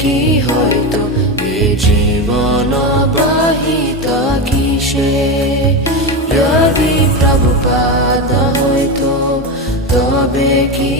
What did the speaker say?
কি হয়তো এ জীবন বাহিত কিসে যদি প্রভুপাদ হয়তো তবে কি